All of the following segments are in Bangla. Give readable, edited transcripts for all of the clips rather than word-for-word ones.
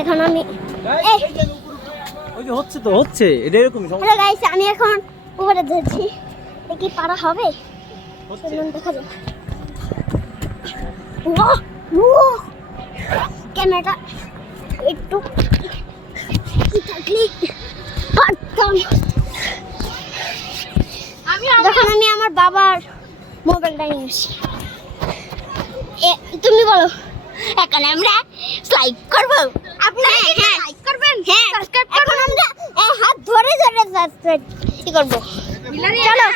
এখন আমি ওই যে হচ্ছে তো হচ্ছে এটা এরকমই হ্যালো গাইস, আমি এখন উপরে যাচ্ছি। দেখি পারা হবে। চলুন দেখা যাক। ক্যামেরাটা একটু কি থাকলে পারতাম। যখন আমি আমার বাবার মোবাইলটা নিয়ে আসি। তুমি বলো, এখন আমরা লাইক করব। আপনারা লাইক করবেন, হ্যাঁ সাবস্ক্রাইব করবেন। এখন আমরা হাত ধরে ধরে সাবস্ক্রাইব কি করব। চলো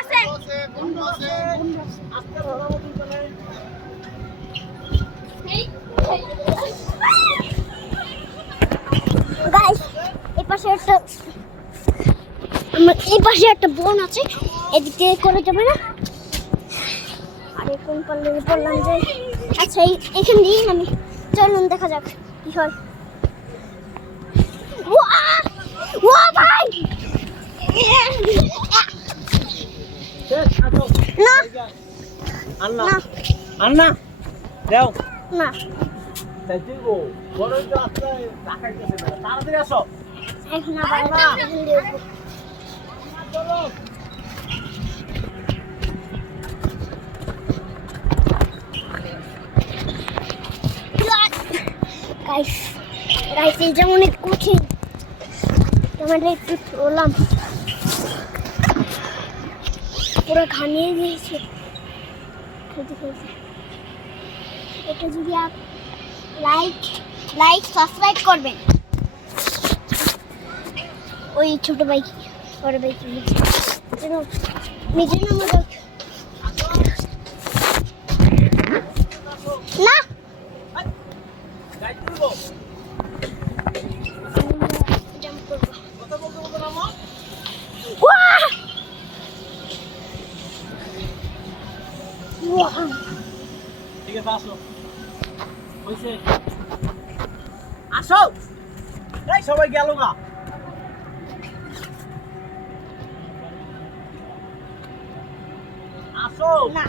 গাইস, এই পাশে একটা বোন আছে, এদিক থেকে করে যাবে না। আর এখন বললাম যে আচ্ছা এখান দিয়ে আমি চলুন দেখা যাক কি হয়। ভাই না আন্না আন্না দাও না, তাই দিগো বড় তো আসলে রাখাইতেছে না, তাড়াতাড়ি আসো। এখন আবার এখান দিয়ে উঠবো। চলো গাইস এই যেমন অনেক কঠিন, ক্যামেরা একটু তোলাম, পুরো ঘামিয়ে দিয়েছে খেতে খেতে। এটা যদি লাইক সাবস্ক্রাইব করবেন। ওই ছোট বাইক বড় বাইক নিজের নাম না গাইড করব জাম্প করবো। কথা বলতে নামো। ঠিক আছে আসো, হইছে আসো। এই সবাই গেল না, আসো না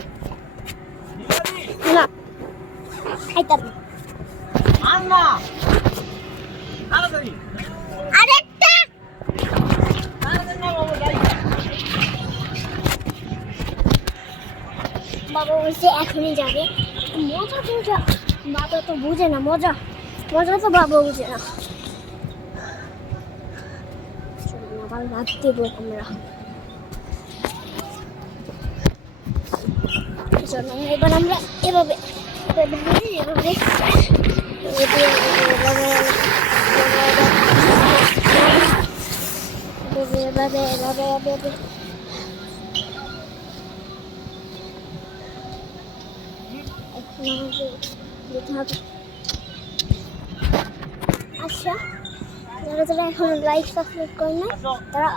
দিবানি না খাইতাম না। আর না তাড়াতাড়ি আরেকটা তাড়াতাড়ি না বাবা যাই। বাবা বলছে এখনই যাবে। মজা বাবা তো বুঝে না, মজা তো বাবা বুঝে না। চলুন আবার রাত দেবো আমরা। চলুন এবার আমরা এভাবে আচ্ছা, যারা এখন লাইক সাবস্ক্রাইব করে না তারা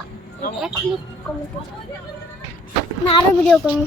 এখনই কমেন্ট না আরো ভিডিও করবো।